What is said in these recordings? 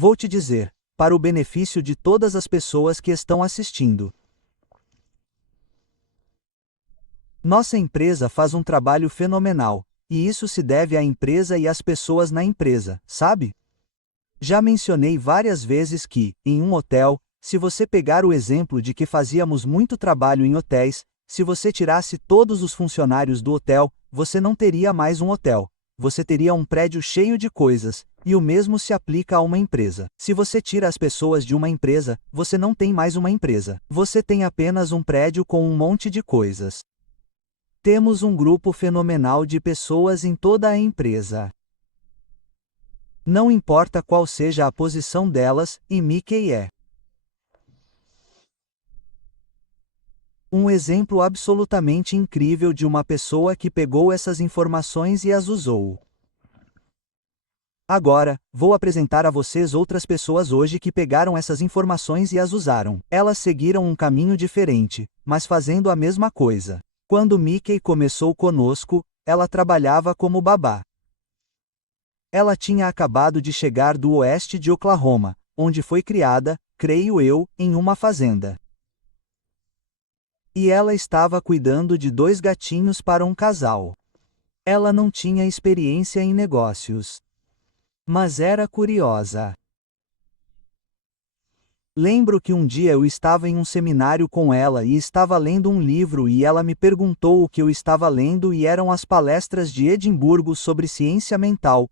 Vou te dizer, para o benefício de todas as pessoas que estão assistindo. Nossa empresa faz um trabalho fenomenal, e isso se deve à empresa e às pessoas na empresa, sabe? Já mencionei várias vezes que, em um hotel, se você pegar o exemplo de que fazíamos muito trabalho em hotéis, se você tirasse todos os funcionários do hotel, você não teria mais um hotel. Você teria um prédio cheio de coisas, e o mesmo se aplica a uma empresa. Se você tira as pessoas de uma empresa, você não tem mais uma empresa. Você tem apenas um prédio com um monte de coisas. Temos um grupo fenomenal de pessoas em toda a empresa. Não importa qual seja a posição delas, e Mickey é um exemplo absolutamente incrível de uma pessoa que pegou essas informações e as usou. Agora, vou apresentar a vocês outras pessoas hoje que pegaram essas informações e as usaram. Elas seguiram um caminho diferente, mas fazendo a mesma coisa. Quando Mickey começou conosco, ela trabalhava como babá. Ela tinha acabado de chegar do oeste de Oklahoma, onde foi criada, creio eu, em uma fazenda. E ela estava cuidando de 2 gatinhos para um casal. Ela não tinha experiência em negócios. Mas era curiosa. Lembro que um dia eu estava em um seminário com ela e estava lendo um livro e ela me perguntou o que eu estava lendo e eram as palestras de Edimburgo sobre ciência mental,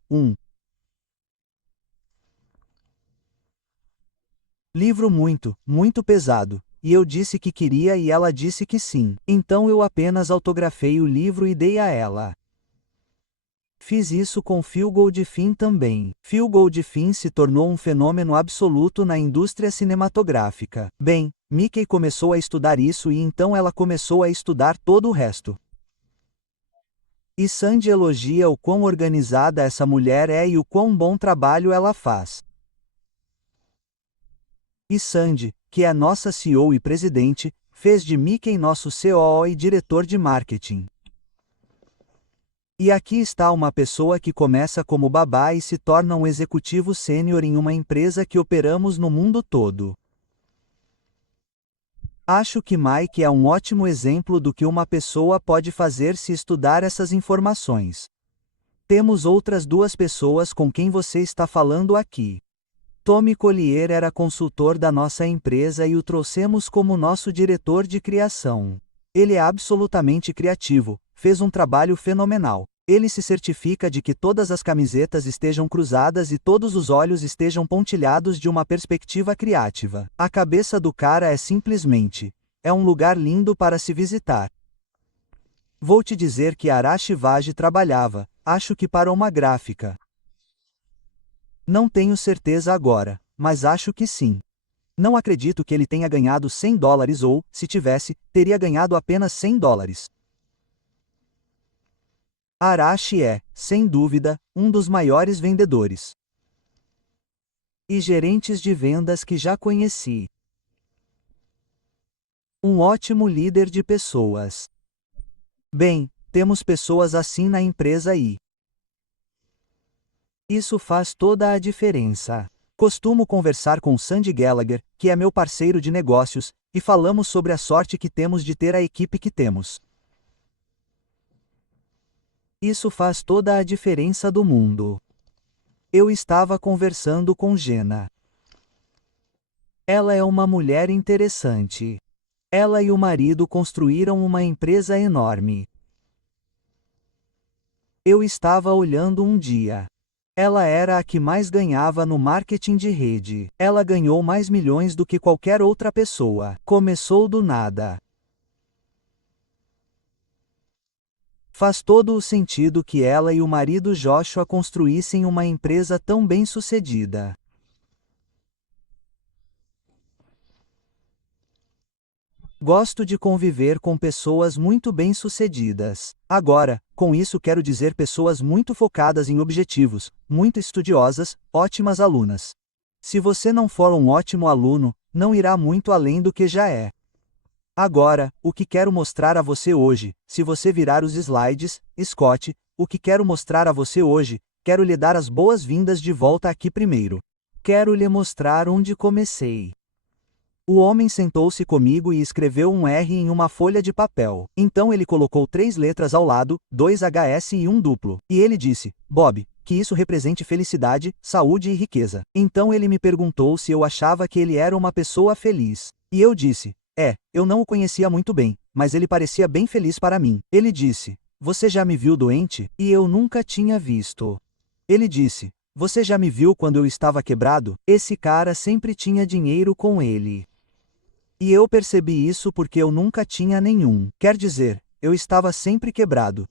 livro muito pesado, e eu disse que queria e ela disse que sim. Então eu apenas autografei o livro e dei a ela. Fiz isso com Phil Goldfin também. Phil Goldfin se tornou um fenômeno absoluto na indústria cinematográfica. Bem, Mickey começou a estudar isso e então ela começou a estudar todo o resto. E Sandy elogia o quão organizada essa mulher é e o quão bom trabalho ela faz. E Sandy, que é nossa CEO e presidente, fez de Mickey nosso COO e diretor de marketing. E aqui está uma pessoa que começa como babá e se torna um executivo sênior em uma empresa que operamos no mundo todo. Acho que Mike é um ótimo exemplo do que uma pessoa pode fazer se estudar essas informações. Temos outras 2 pessoas com quem você está falando aqui. Tommy Collier era consultor da nossa empresa e o trouxemos como nosso diretor de criação. Ele é absolutamente criativo, fez um trabalho fenomenal. Ele se certifica de que todas as camisetas estejam cruzadas e todos os olhos estejam pontilhados de uma perspectiva criativa. A cabeça do cara é simplesmente. É um lugar lindo para se visitar. Vou te dizer que Arashi Vaji trabalhava, acho que para uma gráfica. Não tenho certeza agora, mas acho que sim. Não acredito que ele tenha ganhado $100 ou, se tivesse, teria ganhado apenas $100. Arashi é, sem dúvida, um dos maiores vendedores e gerentes de vendas que já conheci. Um ótimo líder de pessoas. Bem, temos pessoas assim na empresa e isso faz toda a diferença. Costumo conversar com Sandy Gallagher, que é meu parceiro de negócios, e falamos sobre a sorte que temos de ter a equipe que temos. Isso faz toda a diferença do mundo. Eu estava conversando com Jenna. Ela é uma mulher interessante. Ela e o marido construíram uma empresa enorme. Eu estava olhando um dia. Ela era a que mais ganhava no marketing de rede. Ela ganhou mais milhões do que qualquer outra pessoa. Começou do nada. Faz todo o sentido que ela e o marido Joshua construíssem uma empresa tão bem-sucedida. Gosto de conviver com pessoas muito bem-sucedidas. Agora, com isso quero dizer pessoas muito focadas em objetivos, muito estudiosas, ótimas alunas. Se você não for um ótimo aluno, não irá muito além do que já é. Agora, o que quero mostrar a você hoje, se você virar os slides, Scott, o que quero mostrar a você hoje, quero lhe dar as boas-vindas de volta aqui primeiro. Quero lhe mostrar onde comecei. O homem sentou-se comigo e escreveu um R em uma folha de papel. Então ele colocou 3 letras ao lado, 2 HS e um duplo. E ele disse: Bob, que isso represente felicidade, saúde e riqueza. Então ele me perguntou se eu achava que ele era uma pessoa feliz. E eu disse: eu não o conhecia muito bem, mas ele parecia bem feliz para mim. Ele disse: Você já me viu doente? E eu nunca tinha visto. Ele disse: Você já me viu quando eu estava quebrado? Esse cara sempre tinha dinheiro com ele. E eu percebi isso porque eu nunca tinha nenhum. Quer dizer, eu estava sempre quebrado.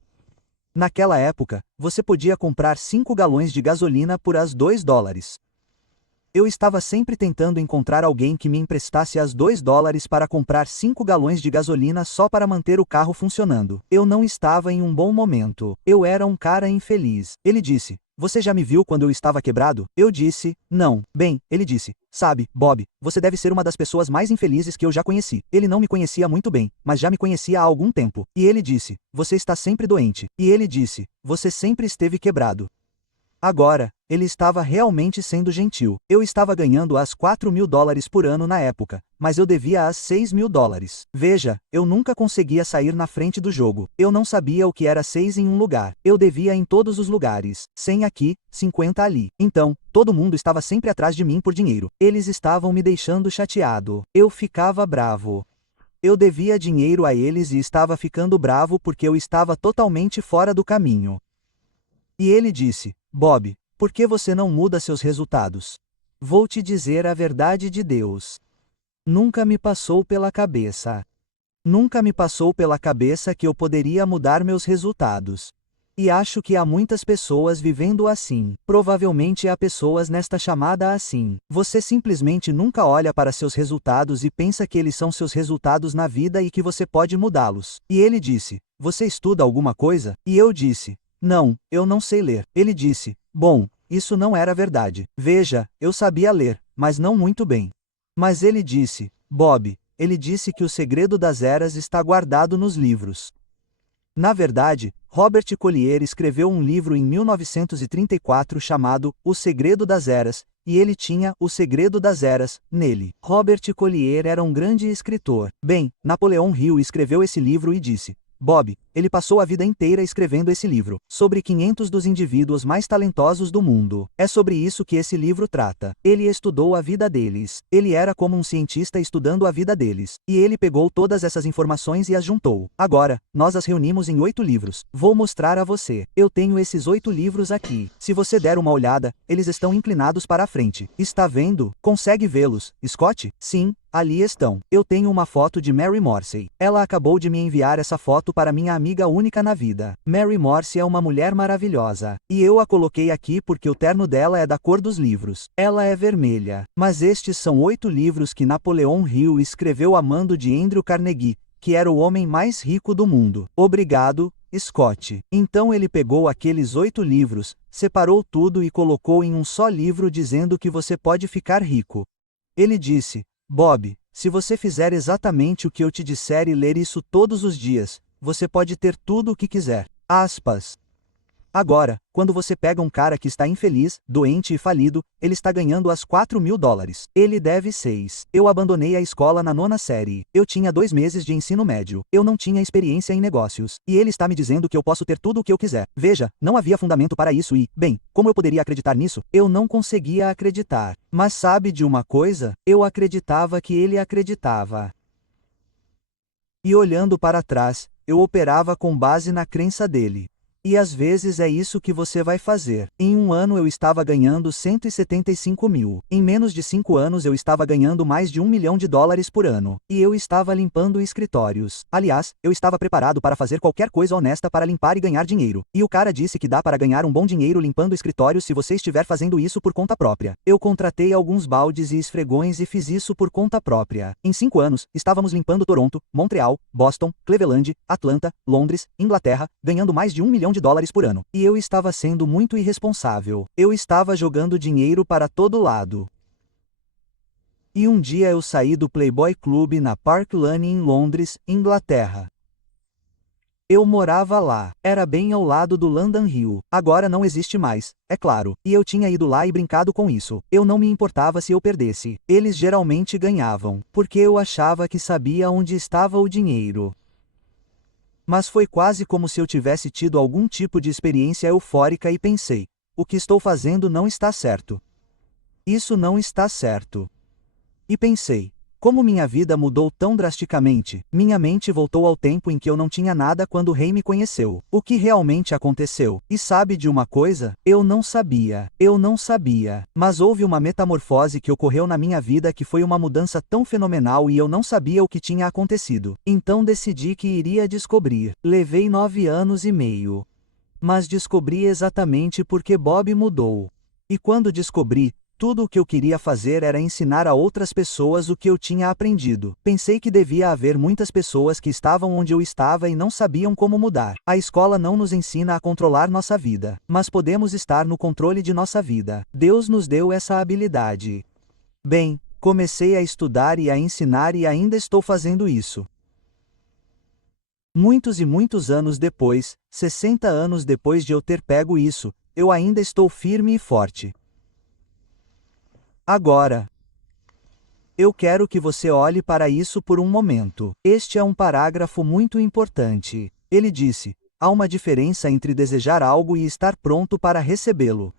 Naquela época, você podia comprar 5 galões de gasolina por as $2. Eu estava sempre tentando encontrar alguém que me emprestasse as $2 para comprar 5 galões de gasolina só para manter o carro funcionando. Eu não estava em um bom momento. Eu era um cara infeliz. Ele disse: Você já me viu quando eu estava quebrado? Eu disse: Não. Bem, ele disse: Sabe, Bob, você deve ser uma das pessoas mais infelizes que eu já conheci. Ele não me conhecia muito bem, mas já me conhecia há algum tempo. E ele disse: Você está sempre doente. E ele disse: Você sempre esteve quebrado. Agora, ele estava realmente sendo gentil. Eu estava ganhando as $4.000 por ano na época, mas eu devia as $6.000. Veja, eu nunca conseguia sair na frente do jogo. Eu não sabia o que era 6 em um lugar. Eu devia em todos os lugares. 100 aqui, 50 ali. Então, todo mundo estava sempre atrás de mim por dinheiro. Eles estavam me deixando chateado. Eu ficava bravo. Eu devia dinheiro a eles e estava ficando bravo porque eu estava totalmente fora do caminho. E ele disse: Bob, por que você não muda seus resultados? Vou te dizer a verdade de Deus. Nunca me passou pela cabeça. Nunca me passou pela cabeça que eu poderia mudar meus resultados. E acho que há muitas pessoas vivendo assim. Provavelmente há pessoas nesta chamada assim. Você simplesmente nunca olha para seus resultados e pensa que eles são seus resultados na vida e que você pode mudá-los. E ele disse: Você estuda alguma coisa? E eu disse: Não, eu não sei ler. Ele disse: Bom, isso não era verdade. Veja, eu sabia ler, mas não muito bem. Mas ele disse: Bob, ele disse que o segredo das eras está guardado nos livros. Na verdade, Robert Collier escreveu um livro em 1934 chamado O Segredo das Eras, e ele tinha O Segredo das Eras nele. Robert Collier era um grande escritor. Bem, Napoleão Hill escreveu esse livro e disse: Bob, ele passou a vida inteira escrevendo esse livro, sobre 500 dos indivíduos mais talentosos do mundo. É sobre isso que esse livro trata. Ele estudou a vida deles. Ele era como um cientista estudando a vida deles. E ele pegou todas essas informações e as juntou. Agora, nós as reunimos em 8 livros. Vou mostrar a você. Eu tenho esses 8 livros aqui. Se você der uma olhada, eles estão inclinados para a frente. Está vendo? Consegue vê-los, Scott? Sim. Ali estão. Eu tenho uma foto de Mary Morrissey. Ela acabou de me enviar essa foto para minha amiga única na vida. Mary Morrissey é uma mulher maravilhosa. E eu a coloquei aqui porque o terno dela é da cor dos livros. Ela é vermelha. Mas estes são 8 livros que Napoleão Hill escreveu amando de Andrew Carnegie, que era o homem mais rico do mundo. Obrigado, Scott. Então ele pegou aqueles 8 livros, separou tudo e colocou em um só livro dizendo que você pode ficar rico. Ele disse: Bob, se você fizer exatamente o que eu te disser e ler isso todos os dias, você pode ter tudo o que quiser. Aspas. Agora, quando você pega um cara que está infeliz, doente e falido, ele está ganhando as $4.000. Ele deve 6. Eu abandonei a escola na 9ª série. Eu tinha 2 meses de ensino médio. Eu não tinha experiência em negócios. E ele está me dizendo que eu posso ter tudo o que eu quiser. Veja, não havia fundamento para isso e, bem, como eu poderia acreditar nisso? Eu não conseguia acreditar. Mas sabe de uma coisa? Eu acreditava que ele acreditava. E olhando para trás, eu operava com base na crença dele. E às vezes é isso que você vai fazer. Em um ano eu estava ganhando 175 mil. Em menos de 5 anos eu estava ganhando mais de $1 milhão por ano. E eu estava limpando escritórios. Aliás, eu estava preparado para fazer qualquer coisa honesta para limpar e ganhar dinheiro. E o cara disse que dá para ganhar um bom dinheiro limpando escritórios se você estiver fazendo isso por conta própria. Eu contratei alguns baldes e esfregões e fiz isso por conta própria. Em 5 anos, estávamos limpando Toronto, Montreal, Boston, Cleveland, Atlanta, Londres, Inglaterra, ganhando mais de $1 milhão por ano. E eu estava sendo muito irresponsável. Eu estava jogando dinheiro para todo lado. E um dia eu saí do Playboy Club na Park Lane em Londres, Inglaterra. Eu morava lá. Era bem ao lado do London Hill. Agora não existe mais, é claro. E eu tinha ido lá e brincado com isso. Eu não me importava se eu perdesse. Eles geralmente ganhavam, porque eu achava que sabia onde estava o dinheiro. Mas foi quase como se eu tivesse tido algum tipo de experiência eufórica e pensei: o que estou fazendo não está certo. Isso não está certo. E pensei: como minha vida mudou tão drasticamente, minha mente voltou ao tempo em que eu não tinha nada quando o rei me conheceu. O que realmente aconteceu? E sabe de uma coisa? Eu não sabia. Eu não sabia. Mas houve uma metamorfose que ocorreu na minha vida que foi uma mudança tão fenomenal e eu não sabia o que tinha acontecido. Então decidi que iria descobrir. Levei 9 anos e meio. Mas descobri exatamente porque Bob mudou. E quando descobri, tudo o que eu queria fazer era ensinar a outras pessoas o que eu tinha aprendido. Pensei que devia haver muitas pessoas que estavam onde eu estava e não sabiam como mudar. A escola não nos ensina a controlar nossa vida, mas podemos estar no controle de nossa vida. Deus nos deu essa habilidade. Bem, comecei a estudar e a ensinar e ainda estou fazendo isso. Muitos e muitos anos depois, 60 anos depois de eu ter pego isso, eu ainda estou firme e forte. Agora, eu quero que você olhe para isso por um momento. Este é um parágrafo muito importante. Ele disse: há uma diferença entre desejar algo e estar pronto para recebê-lo.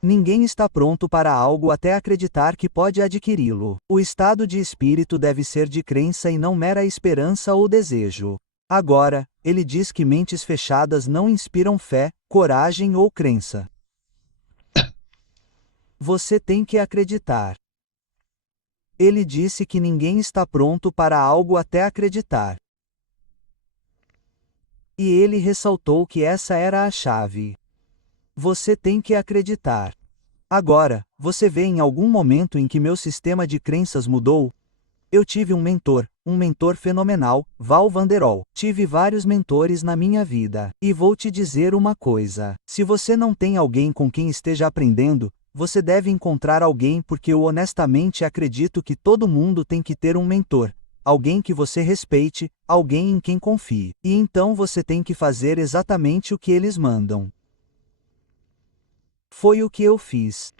Ninguém está pronto para algo até acreditar que pode adquiri-lo. O estado de espírito deve ser de crença e não mera esperança ou desejo. Agora, ele diz que mentes fechadas não inspiram fé, coragem ou crença. Você tem que acreditar. Ele disse que ninguém está pronto para algo até acreditar. E ele ressaltou que essa era a chave. Você tem que acreditar. Agora, você vê em algum momento em que meu sistema de crenças mudou? Eu tive um mentor fenomenal, Val Vanderol. Tive vários mentores na minha vida. E vou te dizer uma coisa: se você não tem alguém com quem esteja aprendendo, você deve encontrar alguém, porque eu honestamente acredito que todo mundo tem que ter um mentor, alguém que você respeite, alguém em quem confie. E então você tem que fazer exatamente o que eles mandam. Foi o que eu fiz.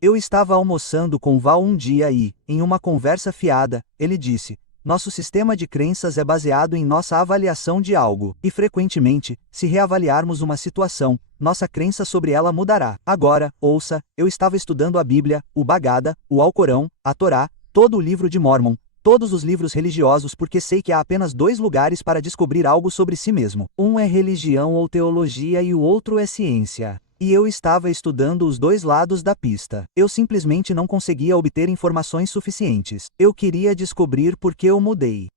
Eu estava almoçando com Val um dia e, em uma conversa fiada, ele disse: nosso sistema de crenças é baseado em nossa avaliação de algo, e frequentemente, se reavaliarmos uma situação, nossa crença sobre ela mudará. Agora, ouça, eu estava estudando a Bíblia, o Bagada, o Alcorão, a Torá, todo o livro de Mórmon, todos os livros religiosos, porque sei que há apenas 2 lugares para descobrir algo sobre si mesmo. Um é religião ou teologia e o outro é ciência. E eu estava estudando os 2 lados da pista. Eu simplesmente não conseguia obter informações suficientes. Eu queria descobrir por que eu mudei.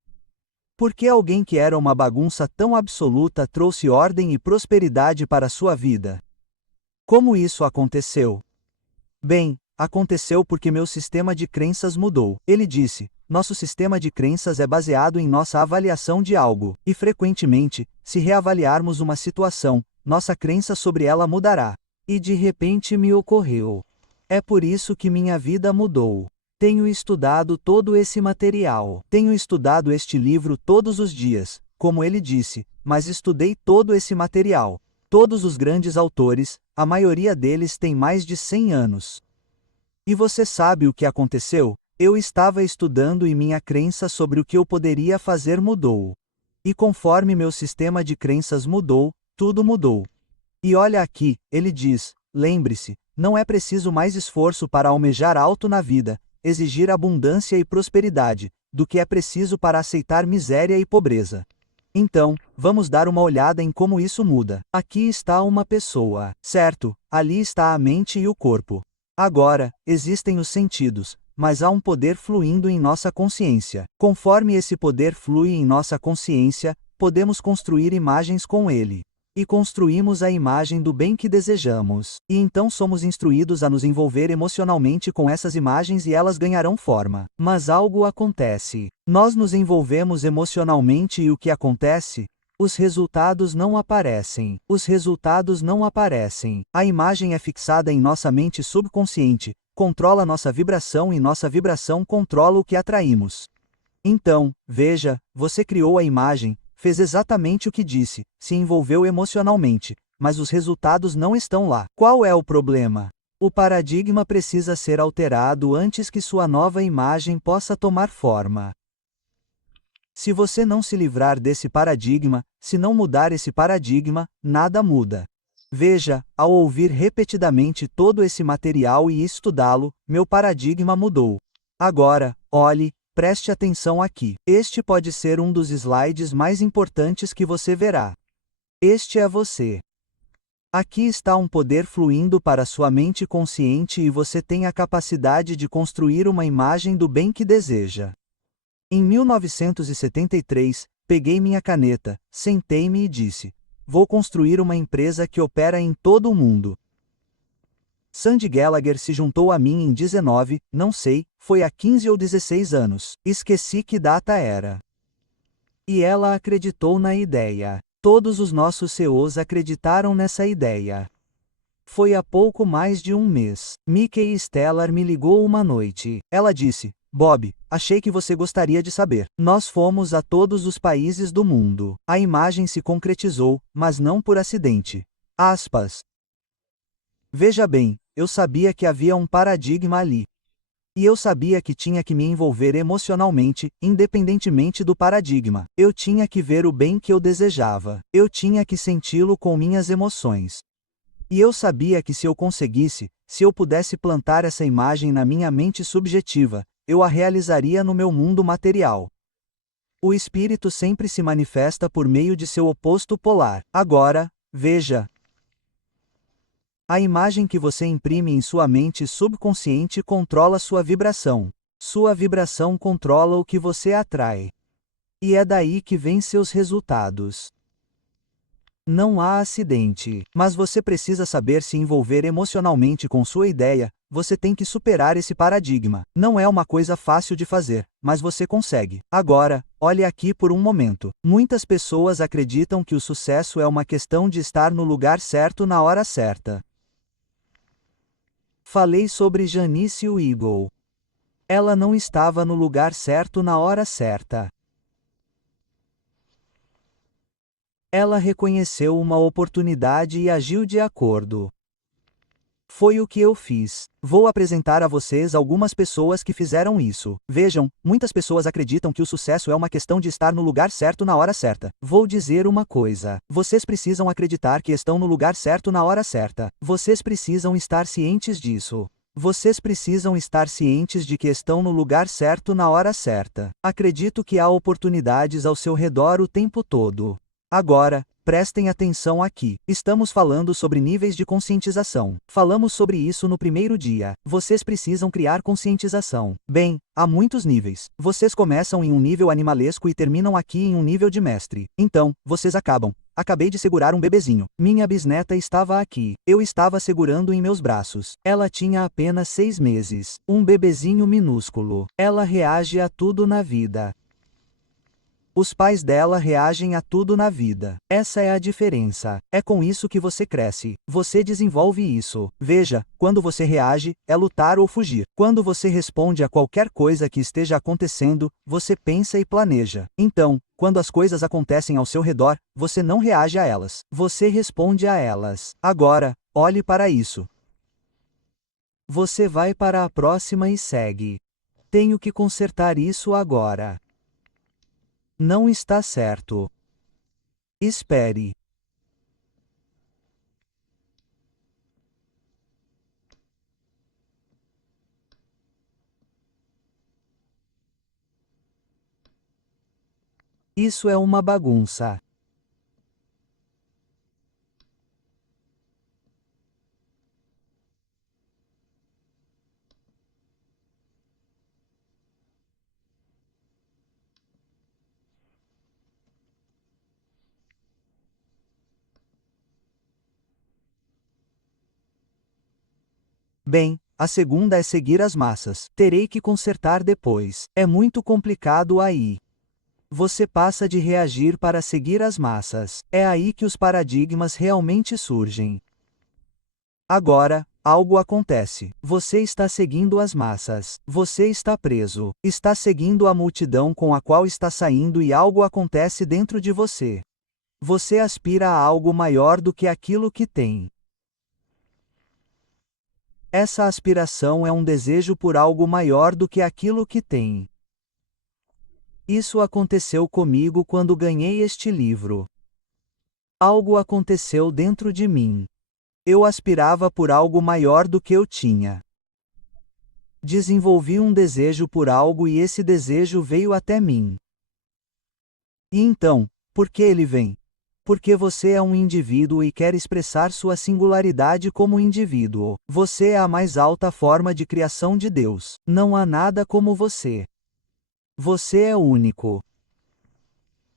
Por que alguém que era uma bagunça tão absoluta trouxe ordem e prosperidade para sua vida? Como isso aconteceu? Bem, aconteceu porque meu sistema de crenças mudou. Ele disse: nosso sistema de crenças é baseado em nossa avaliação de algo, e frequentemente, se reavaliarmos uma situação, nossa crença sobre ela mudará. E de repente me ocorreu: é por isso que minha vida mudou. Tenho estudado todo esse material. Tenho estudado este livro todos os dias, como ele disse, mas estudei todo esse material. Todos os grandes autores, a maioria deles tem mais de 100 anos. E você sabe o que aconteceu? Eu estava estudando e minha crença sobre o que eu poderia fazer mudou. E conforme meu sistema de crenças mudou, tudo mudou. E olha aqui, ele diz: lembre-se, não é preciso mais esforço para almejar alto na vida, exigir abundância e prosperidade, do que é preciso para aceitar miséria e pobreza. Então, vamos dar uma olhada em como isso muda. Aqui está uma pessoa, certo? Ali está a mente e o corpo. Agora, existem os sentidos, mas há um poder fluindo em nossa consciência. Conforme esse poder flui em nossa consciência, podemos construir imagens com ele. E construímos a imagem do bem que desejamos. E então somos instruídos a nos envolver emocionalmente com essas imagens e elas ganharão forma. Mas algo acontece. Nós nos envolvemos emocionalmente e o que acontece? Os resultados não aparecem. Os resultados não aparecem. A imagem é fixada em nossa mente subconsciente, controla nossa vibração e nossa vibração controla o que atraímos. Então, veja, você criou a imagem, fez exatamente o que disse, se envolveu emocionalmente, mas os resultados não estão lá. Qual é o problema? O paradigma precisa ser alterado antes que sua nova imagem possa tomar forma. Se você não se livrar desse paradigma, se não mudar esse paradigma, nada muda. Veja, ao ouvir repetidamente todo esse material e estudá-lo, meu paradigma mudou. Agora, olhe, preste atenção aqui. Este pode ser um dos slides mais importantes que você verá. Este é você. Aqui está um poder fluindo para sua mente consciente e você tem a capacidade de construir uma imagem do bem que deseja. Em 1973, peguei minha caneta, sentei-me e disse: vou construir uma empresa que opera em todo o mundo. Sandy Gallagher se juntou a mim em 19, não sei, foi há 15 ou 16 anos, esqueci que data era. E ela acreditou na ideia. Todos os nossos CEOs acreditaram nessa ideia. Foi há pouco mais de um mês. Mickey Stellar me ligou uma noite. Ela disse: Bob, achei que você gostaria de saber. Nós fomos a todos os países do mundo. A imagem se concretizou, mas não por acidente. Aspas. Veja bem, eu sabia que havia um paradigma ali. E eu sabia que tinha que me envolver emocionalmente, independentemente do paradigma. Eu tinha que ver o bem que eu desejava. Eu tinha que senti-lo com minhas emoções. E eu sabia que se eu conseguisse, se eu pudesse plantar essa imagem na minha mente subjetiva, eu a realizaria no meu mundo material. O espírito sempre se manifesta por meio de seu oposto polar. Agora, veja. A imagem que você imprime em sua mente subconsciente controla sua vibração. Sua vibração controla o que você atrai. E é daí que vêm seus resultados. Não há acidente, mas você precisa saber se envolver emocionalmente com sua ideia, você tem que superar esse paradigma. Não é uma coisa fácil de fazer, mas você consegue. Agora, olhe aqui por um momento. Muitas pessoas acreditam que o sucesso é uma questão de estar no lugar certo na hora certa. Falei sobre Janice Eagle. Ela não estava no lugar certo na hora certa. Ela reconheceu uma oportunidade e agiu de acordo. Foi o que eu fiz. Vou apresentar a vocês algumas pessoas que fizeram isso. Vejam, muitas pessoas acreditam que o sucesso é uma questão de estar no lugar certo na hora certa. Vou dizer uma coisa. Vocês precisam acreditar que estão no lugar certo na hora certa. Vocês precisam estar cientes disso. Vocês precisam estar cientes de que estão no lugar certo na hora certa. Acredito que há oportunidades ao seu redor o tempo todo. Agora, prestem atenção aqui. Estamos falando sobre níveis de conscientização. Falamos sobre isso no primeiro dia. Vocês precisam criar conscientização. Bem, há muitos níveis. Vocês começam em um nível animalesco e terminam aqui em um nível de mestre. Então, vocês acabam. Acabei de segurar um bebezinho. Minha bisneta estava aqui. Eu estava segurando em meus braços. Ela tinha apenas 6 meses. Um bebezinho minúsculo. Ela reage a tudo na vida. Os pais dela reagem a tudo na vida. Essa é a diferença. É com isso que você cresce. Você desenvolve isso. Veja, quando você reage, é lutar ou fugir. Quando você responde a qualquer coisa que esteja acontecendo, você pensa e planeja. Então, quando as coisas acontecem ao seu redor, você não reage a elas. Você responde a elas. Agora, olhe para isso. Você vai para a próxima e segue. Tenho que consertar isso agora. Não está certo. Espere. Isso é uma bagunça. Bem, a segunda é seguir as massas. Terei que consertar depois. É muito complicado aí. Você passa de reagir para seguir as massas. É aí que os paradigmas realmente surgem. Agora, Algo acontece. Você está seguindo as massas. Você está preso. Está seguindo a multidão com a qual está saindo e algo acontece dentro de você. Você aspira a algo maior do que aquilo que tem. Essa aspiração é um desejo por algo maior do que aquilo que tem. Isso aconteceu comigo quando ganhei este livro. Algo aconteceu dentro de mim. Eu aspirava por algo maior do que eu tinha. Desenvolvi um desejo por algo e esse desejo veio até mim. E então, por que ele vem? Porque você é um indivíduo e quer expressar sua singularidade como indivíduo. Você é a mais alta forma de criação de Deus. Não há nada como você. Você é único.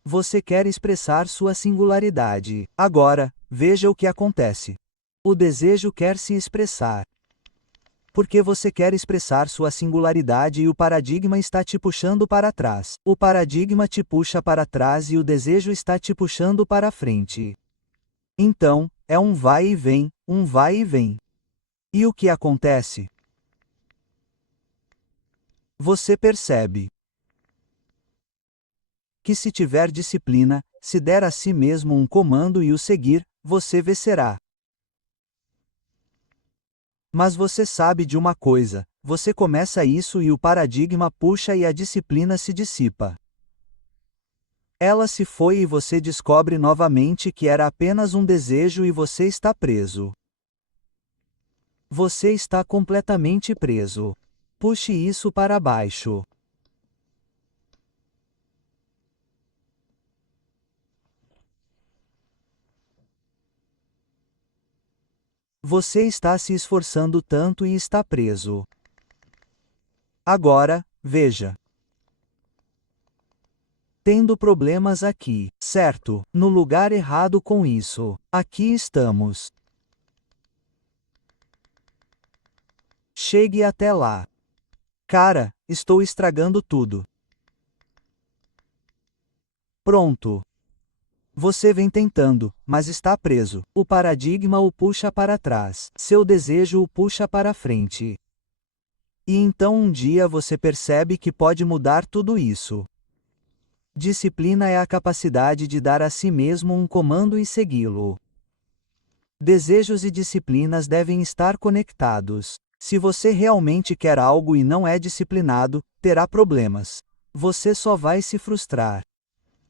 Você quer expressar sua singularidade. Agora, veja o que acontece. O desejo quer se expressar. Porque você quer expressar sua singularidade e o paradigma está te puxando para trás. O paradigma te puxa para trás e o desejo está te puxando para frente. Então, é um vai e vem, um vai e vem. E o que acontece? Você percebe que se tiver disciplina, se der a si mesmo um comando e o seguir, você vencerá. Mas você sabe de uma coisa, você começa isso e o paradigma puxa e a disciplina se dissipa. Ela se foi e você descobre novamente que era apenas um desejo e você está preso. Você está completamente preso. Puxe isso para baixo. Você está se esforçando tanto e está preso. Agora, veja. Tendo problemas aqui, certo? No lugar errado com isso. Aqui estamos. Chegue até lá. Cara, estou estragando tudo. Pronto. Você vem tentando, mas está preso. O paradigma o puxa para trás. Seu desejo o puxa para frente. E então um dia você percebe que pode mudar tudo isso. Disciplina é a capacidade de dar a si mesmo um comando e segui-lo. Desejos e disciplinas devem estar conectados. Se você realmente quer algo e não é disciplinado, terá problemas. Você só vai se frustrar.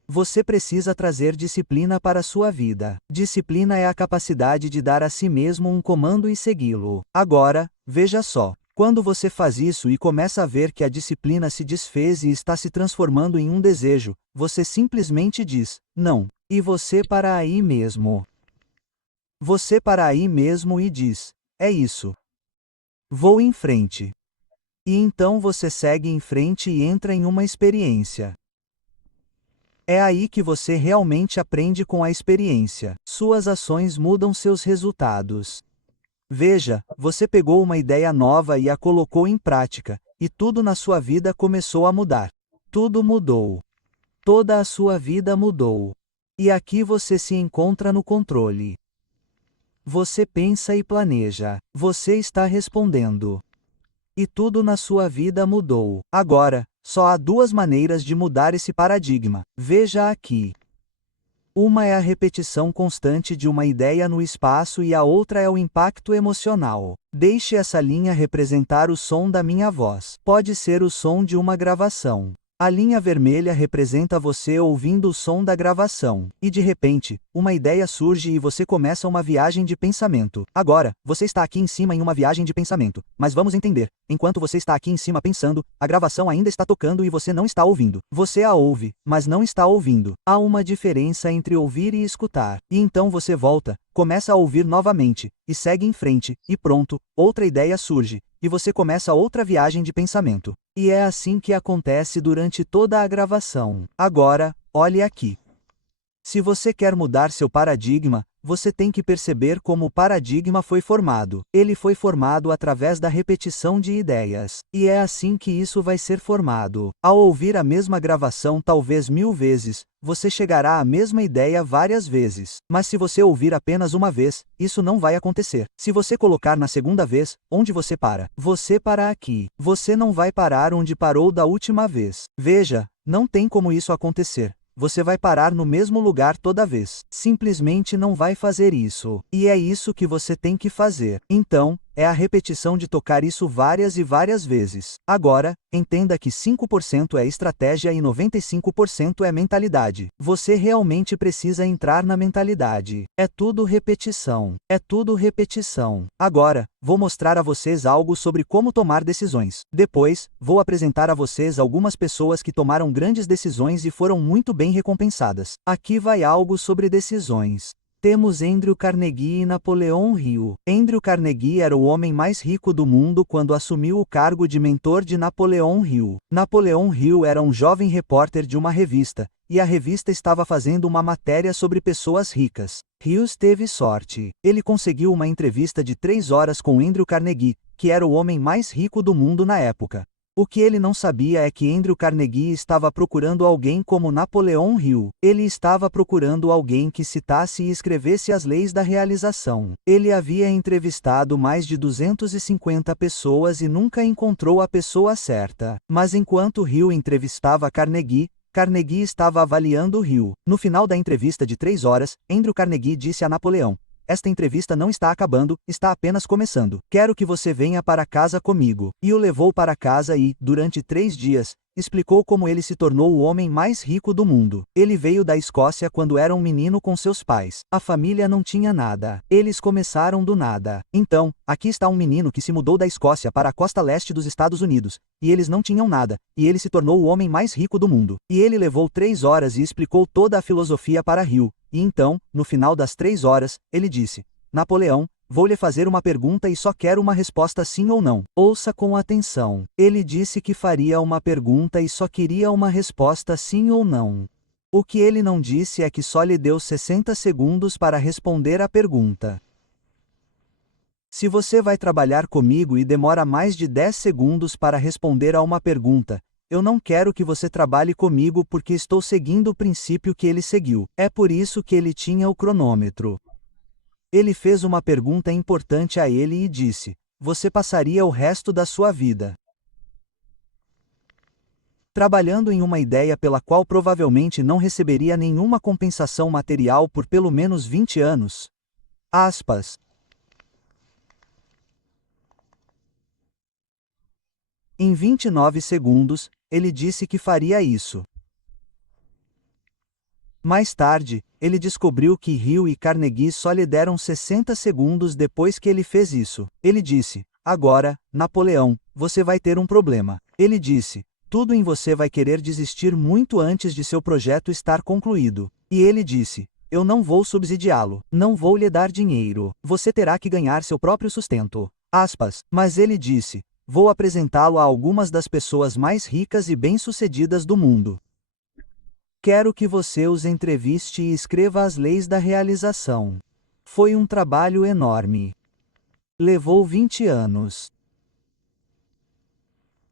Você precisa trazer disciplina para a sua vida. Disciplina é a capacidade de dar a si mesmo um comando e segui-lo. Agora, veja só. Quando você faz isso e começa a ver que a disciplina se desfez e está se transformando em um desejo, você simplesmente diz, não. E você para aí mesmo. Você para aí mesmo e diz, é isso. Vou em frente. E então você segue em frente e entra em uma experiência. É aí que você realmente aprende com a experiência. Suas ações mudam seus resultados. Veja, você pegou uma ideia nova e a colocou em prática, e tudo na sua vida começou a mudar. Tudo mudou. Toda a sua vida mudou. E aqui você se encontra no controle. Você pensa e planeja. Você está respondendo. E tudo na sua vida mudou. Agora, só há duas maneiras de mudar esse paradigma. Veja aqui. Uma é a repetição constante de uma ideia no espaço e a outra é o impacto emocional. Deixe essa linha representar o som da minha voz. Pode ser o som de uma gravação. A linha vermelha representa você ouvindo o som da gravação. E de repente, uma ideia surge e você começa uma viagem de pensamento. Agora, você está aqui em cima em uma viagem de pensamento. Mas vamos entender. Enquanto você está aqui em cima pensando, a gravação ainda está tocando e você não está ouvindo. Você a ouve, mas não está ouvindo. Há uma diferença entre ouvir e escutar. E então você volta, começa a ouvir novamente, e segue em frente, e pronto, outra ideia surge, e você começa outra viagem de pensamento. E é assim que acontece durante toda a gravação. Agora, olhe aqui. Se você quer mudar seu paradigma, você tem que perceber como o paradigma foi formado. Ele foi formado através da repetição de ideias. E é assim que isso vai ser formado. Ao ouvir a mesma gravação talvez 1000 vezes, você chegará à mesma ideia várias vezes. Mas se você ouvir apenas uma vez, isso não vai acontecer. Se você colocar na segunda vez, onde você para? Você para aqui. Você não vai parar onde parou da última vez. Veja, não tem como isso acontecer. Você vai parar no mesmo lugar toda vez. Simplesmente não vai fazer isso. E é isso que você tem que fazer. Então, é a repetição de tocar isso várias e várias vezes. Agora, entenda que 5% é estratégia e 95% é mentalidade. Você realmente precisa entrar na mentalidade. É tudo repetição. É tudo repetição. Agora, vou mostrar a vocês algo sobre como tomar decisões. Depois, vou apresentar a vocês algumas pessoas que tomaram grandes decisões e foram muito bem recompensadas. Aqui vai algo sobre decisões. Temos Andrew Carnegie e Napoleão Hill. Andrew Carnegie era o homem mais rico do mundo quando assumiu o cargo de mentor de Napoleão Hill. Napoleão Hill era um jovem repórter de uma revista, e a revista estava fazendo uma matéria sobre pessoas ricas. Hill teve sorte. Ele conseguiu uma entrevista de 3 horas com Andrew Carnegie, que era o homem mais rico do mundo na época. O que ele não sabia é que Andrew Carnegie estava procurando alguém como Napoleão Hill. Ele estava procurando alguém que citasse e escrevesse as leis da realização. Ele havia entrevistado mais de 250 pessoas e nunca encontrou a pessoa certa. Mas enquanto Hill entrevistava Carnegie, Carnegie estava avaliando Hill. No final da entrevista de 3 horas, Andrew Carnegie disse a Napoleão: "Esta entrevista não está acabando, está apenas começando. Quero que você venha para casa comigo." E o levou para casa e, durante 3 dias, explicou como ele se tornou o homem mais rico do mundo. Ele veio da Escócia quando era um menino com seus pais. A família não tinha nada. Eles começaram do nada. Então, aqui está um menino que se mudou da Escócia para a costa leste dos Estados Unidos, e eles não tinham nada, e ele se tornou o homem mais rico do mundo. E ele levou 3 horas e explicou toda a filosofia para Hill. E então, no final das 3 horas, ele disse: "Napoleão, vou lhe fazer uma pergunta e só quero uma resposta sim ou não. Ouça com atenção." Ele disse que faria uma pergunta e só queria uma resposta sim ou não. O que ele não disse é que só lhe deu 60 segundos para responder a pergunta. Se você vai trabalhar comigo e demora mais de 10 segundos para responder a uma pergunta, eu não quero que você trabalhe comigo porque estou seguindo o princípio que ele seguiu. É por isso que ele tinha o cronômetro. Ele fez uma pergunta importante a ele e disse: "Você passaria o resto da sua vida trabalhando em uma ideia pela qual provavelmente não receberia nenhuma compensação material por pelo menos 20 anos?" Aspas. Em 29 segundos, ele disse que faria isso. Mais tarde, ele descobriu que Hill e Carnegie só lhe deram 60 segundos depois que ele fez isso. Ele disse: "Agora, Napoleão, você vai ter um problema." Ele disse: "Tudo em você vai querer desistir muito antes de seu projeto estar concluído." E ele disse: "Eu não vou subsidiá-lo. Não vou lhe dar dinheiro. Você terá que ganhar seu próprio sustento." Aspas. Mas ele disse: "Vou apresentá-lo a algumas das pessoas mais ricas e bem-sucedidas do mundo. Quero que você os entreviste e escreva as leis da realização." Foi um trabalho enorme. Levou 20 anos.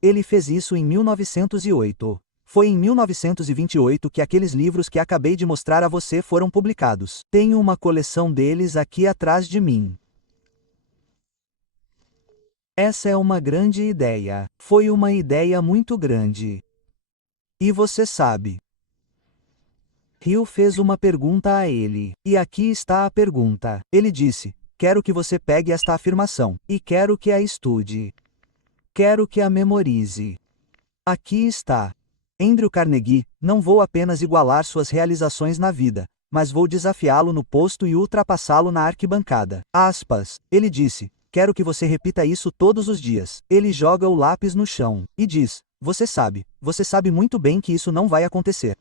Ele fez isso em 1908. Foi em 1928 que aqueles livros que acabei de mostrar a você foram publicados. Tenho uma coleção deles aqui atrás de mim. Essa é uma grande ideia. Foi uma ideia muito grande. E você sabe. Hill fez uma pergunta a ele. E aqui está a pergunta. Ele disse: "Quero que você pegue esta afirmação, e quero que a estude. Quero que a memorize." Aqui está. Andrew Carnegie: "Não vou apenas igualar suas realizações na vida, mas vou desafiá-lo no posto e ultrapassá-lo na arquibancada." Aspas. Ele disse: "Quero que você repita isso todos os dias." Ele joga o lápis no chão e diz: você sabe muito bem que isso não vai acontecer."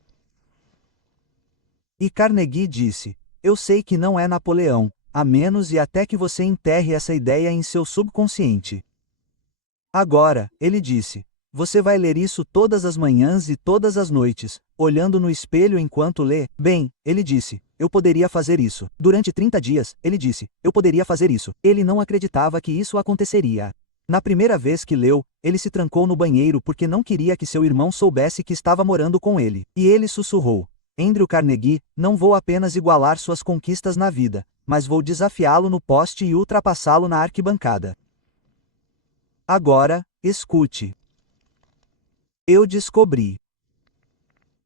E Carnegie disse: "Eu sei que não é Napoleão, a menos e até que você enterre essa ideia em seu subconsciente." Agora, ele disse: Você vai ler isso todas as manhãs e todas as noites, olhando no espelho enquanto lê? Bem, ele disse, eu poderia fazer isso. Durante 30 dias, ele disse, eu poderia fazer isso. Ele não acreditava que isso aconteceria. Na primeira vez que leu, ele se trancou no banheiro porque não queria que seu irmão soubesse que estava morando com ele. E ele sussurrou: Andrew Carnegie, não vou apenas igualar suas conquistas na vida, mas vou desafiá-lo no poste e ultrapassá-lo na arquibancada. Agora, escute. Eu descobri.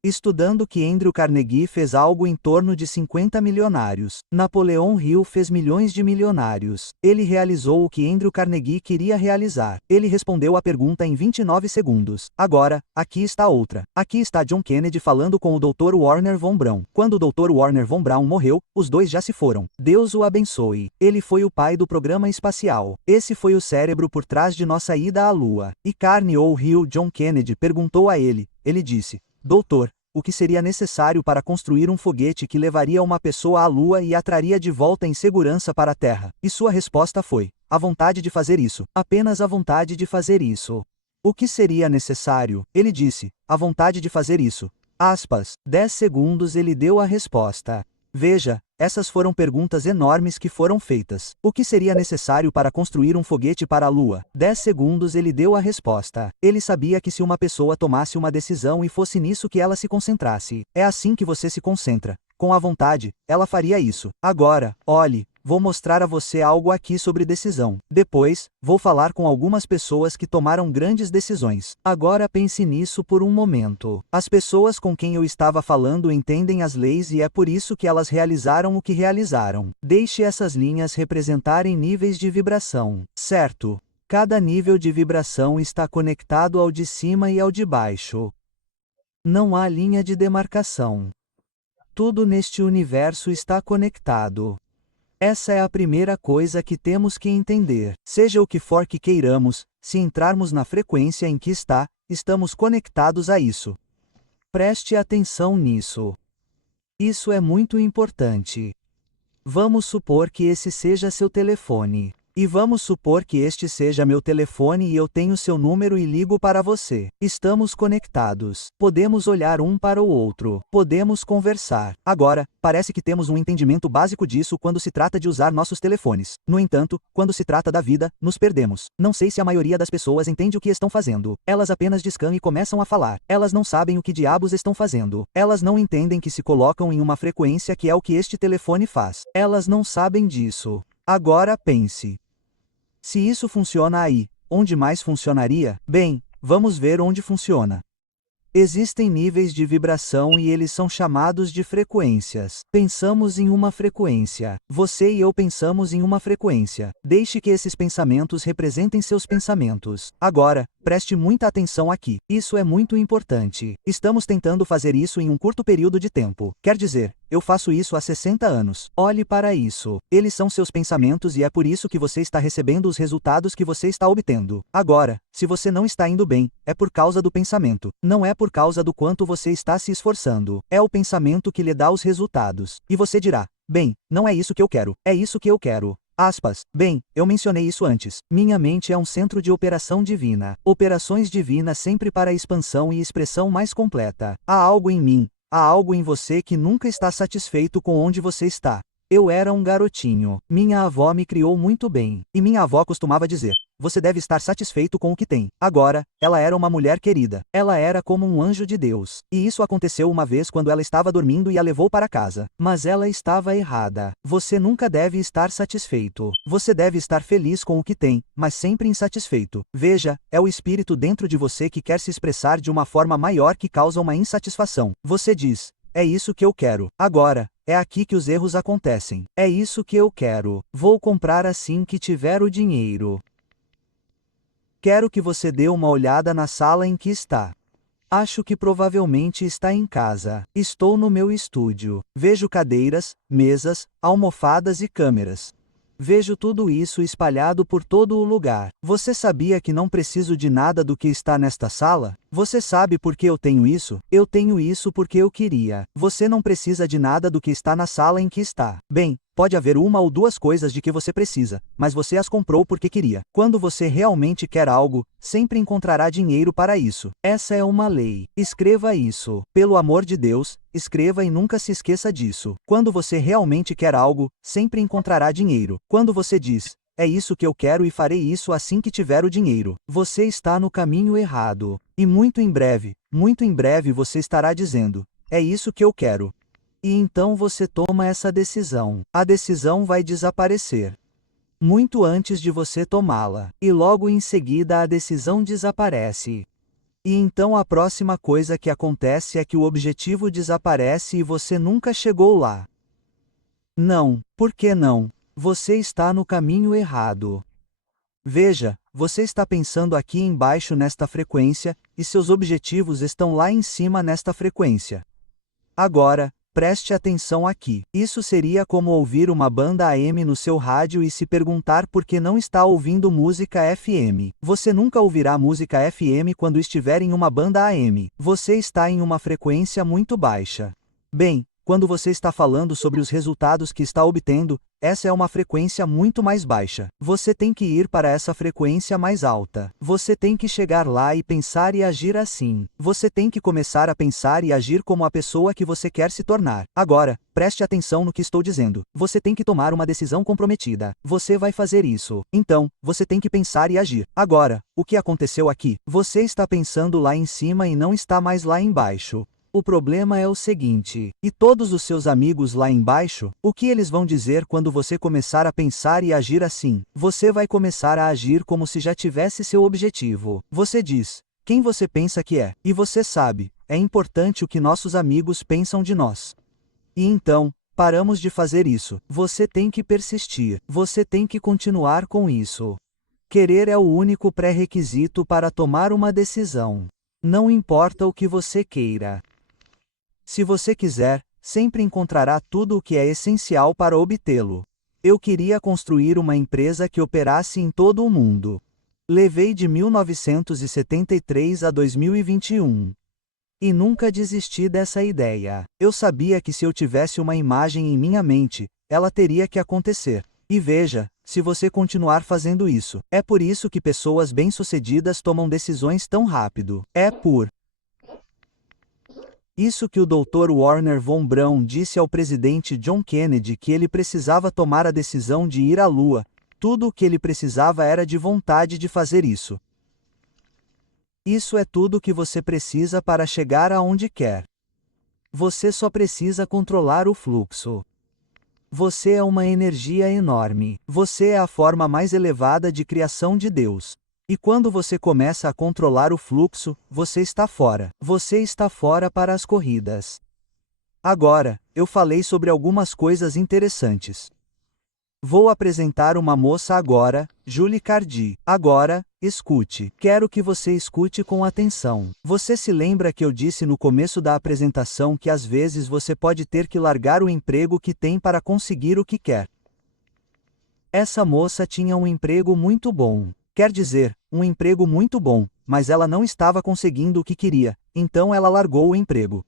Estudando que Andrew Carnegie fez algo em torno de 50 milionários. Napoleão Hill fez milhões de milionários. Ele realizou o que Andrew Carnegie queria realizar. Ele respondeu a pergunta em 29 segundos. Agora, aqui está outra. Aqui está John Kennedy falando com o Dr. Warner von Braun. Quando o Dr. Warner von Braun morreu, os dois já se foram. Deus o abençoe. Ele foi o pai do programa espacial. Esse foi o cérebro por trás de nossa ida à Lua. E Carnegie Hill John Kennedy perguntou a ele. Ele disse: Doutor, o que seria necessário para construir um foguete que levaria uma pessoa à Lua e a traria de volta em segurança para a Terra? E sua resposta foi: a vontade de fazer isso. Apenas a vontade de fazer isso. O que seria necessário? Ele disse: a vontade de fazer isso. 10 segundos ele deu a resposta. Veja, essas foram perguntas enormes que foram feitas. O que seria necessário para construir um foguete para a Lua? 10 segundos ele deu a resposta. Ele sabia que se uma pessoa tomasse uma decisão e fosse nisso que ela se concentrasse, é assim que você se concentra. Com a vontade, ela faria isso. Agora, olhe, vou mostrar a você algo aqui sobre decisão. Depois, vou falar com algumas pessoas que tomaram grandes decisões. Agora pense nisso por um momento. As pessoas com quem eu estava falando entendem as leis e é por isso que elas realizaram o que realizaram. Deixe essas linhas representarem níveis de vibração, certo? Cada nível de vibração está conectado ao de cima e ao de baixo. Não há linha de demarcação. Tudo neste universo está conectado. Essa é a primeira coisa que temos que entender. Seja o que for que queiramos, se entrarmos na frequência em que está, estamos conectados a isso. Preste atenção nisso. Isso é muito importante. Vamos supor que esse seja seu telefone. E vamos supor que este seja meu telefone e eu tenho seu número e ligo para você. Estamos conectados. Podemos olhar um para o outro. Podemos conversar. Agora, parece que temos um entendimento básico disso quando se trata de usar nossos telefones. No entanto, quando se trata da vida, nos perdemos. Não sei se a maioria das pessoas entende o que estão fazendo. Elas apenas discam e começam a falar. Elas não sabem o que diabos estão fazendo. Elas não entendem que se colocam em uma frequência que é o que este telefone faz. Elas não sabem disso. Agora pense. Se isso funciona aí, onde mais funcionaria? Bem, vamos ver onde funciona. Existem níveis de vibração e eles são chamados de frequências. Pensamos em uma frequência. Você e eu pensamos em uma frequência. Deixe que esses pensamentos representem seus pensamentos. Agora, preste muita atenção aqui. Isso é muito importante. Estamos tentando fazer isso em um curto período de tempo. Quer dizer, eu faço isso há 60 anos. Olhe para isso. Eles são seus pensamentos e é por isso que você está recebendo os resultados que você está obtendo. Agora, se você não está indo bem, é por causa do pensamento. Não é por causa do quanto você está se esforçando. É o pensamento que lhe dá os resultados. E você dirá: bem, não é isso que eu quero. É isso que eu quero. Bem, eu mencionei isso antes. Minha mente é um centro de operação divina. Operações divinas sempre para a expansão e expressão mais completa. Há algo em mim. Há algo em você que nunca está satisfeito com onde você está. Eu era um garotinho. Minha avó me criou muito bem. E minha avó costumava dizer: você deve estar satisfeito com o que tem. Agora, ela era uma mulher querida. Ela era como um anjo de Deus. E isso aconteceu uma vez quando ela estava dormindo e a levou para casa. Mas ela estava errada. Você nunca deve estar satisfeito. Você deve estar feliz com o que tem, mas sempre insatisfeito. Veja, é o espírito dentro de você que quer se expressar de uma forma maior que causa uma insatisfação. Você diz: é isso que eu quero. Agora, é aqui que os erros acontecem. É isso que eu quero. Vou comprar assim que tiver o dinheiro. Quero que você dê uma olhada na sala em que está. Acho que provavelmente está em casa. Estou no meu estúdio. Vejo cadeiras, mesas, almofadas e câmeras. Vejo tudo isso espalhado por todo o lugar. Você sabia que não preciso de nada do que está nesta sala? Você sabe por que eu tenho isso? Eu tenho isso porque eu queria. Você não precisa de nada do que está na sala em que está. Bem, pode haver uma ou duas coisas de que você precisa, mas você as comprou porque queria. Quando você realmente quer algo, sempre encontrará dinheiro para isso. Essa é uma lei. Escreva isso. Pelo amor de Deus, escreva e nunca se esqueça disso. Quando você realmente quer algo, sempre encontrará dinheiro. Quando você diz, é isso que eu quero e farei isso assim que tiver o dinheiro, você está no caminho errado. E muito em breve você estará dizendo, é isso que eu quero. E então você toma essa decisão. A decisão vai desaparecer muito antes de você tomá-la, e logo em seguida a decisão desaparece. E então a próxima coisa que acontece é que o objetivo desaparece e você nunca chegou lá. Não, por que não? Você está no caminho errado. Veja, você está pensando aqui embaixo nesta frequência, e seus objetivos estão lá em cima nesta frequência. Agora, preste atenção aqui. Isso seria como ouvir uma banda AM no seu rádio e se perguntar por que não está ouvindo música FM. Você nunca ouvirá música FM quando estiver em uma banda AM. Você está em uma frequência muito baixa. Bem, quando você está falando sobre os resultados que está obtendo, essa é uma frequência muito mais baixa. Você tem que ir para essa frequência mais alta. Você tem que chegar lá e pensar e agir assim. Você tem que começar a pensar e agir como a pessoa que você quer se tornar. Agora, preste atenção no que estou dizendo. Você tem que tomar uma decisão comprometida. Você vai fazer isso. Então, você tem que pensar e agir. Agora, o que aconteceu aqui? Você está pensando lá em cima e não está mais lá embaixo. O problema é o seguinte, e todos os seus amigos lá embaixo, o que eles vão dizer quando você começar a pensar e agir assim? Você vai começar a agir como se já tivesse seu objetivo. Você diz, quem você pensa que é? E você sabe, é importante o que nossos amigos pensam de nós. E então, paramos de fazer isso. Você tem que persistir. Você tem que continuar com isso. Querer é o único pré-requisito para tomar uma decisão. Não importa o que você queira. Se você quiser, sempre encontrará tudo o que é essencial para obtê-lo. Eu queria construir uma empresa que operasse em todo o mundo. Levei de 1973 a 2021. E nunca desisti dessa ideia. Eu sabia que se eu tivesse uma imagem em minha mente, ela teria que acontecer. E veja, se você continuar fazendo isso, é por isso que pessoas bem-sucedidas tomam decisões tão rápido. É por isso que o Dr. Warner von Braun disse ao presidente John Kennedy que ele precisava tomar a decisão de ir à Lua. Tudo o que ele precisava era de vontade de fazer isso. Isso é tudo que você precisa para chegar aonde quer. Você só precisa controlar o fluxo. Você é uma energia enorme. Você é a forma mais elevada de criação de Deus. E quando você começa a controlar o fluxo, você está fora. Você está fora para as corridas. Agora, eu falei sobre algumas coisas interessantes. Vou apresentar uma moça agora, Julie Cardi. Agora, escute. Quero que você escute com atenção. Você se lembra que eu disse no começo da apresentação que às vezes você pode ter que largar o emprego que tem para conseguir o que quer? Essa moça tinha um emprego muito bom. Quer dizer, um emprego muito bom, mas ela não estava conseguindo o que queria, então ela largou o emprego.